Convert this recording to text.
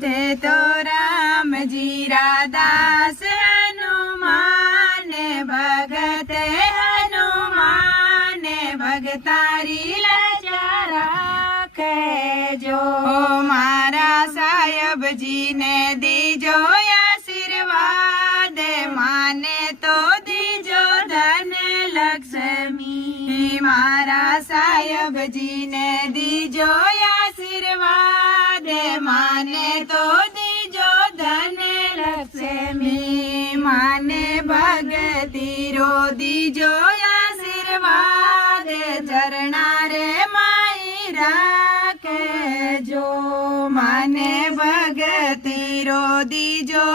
તે તો રામજી રાદાસ હનુમાન ભગત હનુમાન ભગતારી લજા રાખે જો મારા સાહેબજીને દીજો આશીર્વાદ માને તો દીજો ધન લક્ષ્મી મારા સાહેબજીને દીજો આશીર્વાદ માને તો દીજો ધન લક્ષ્મી માને ભગતિ રો દીજો આશીર્વાદ ચરણા રે માઈ રાખજો માને ભગતિ રો દીજો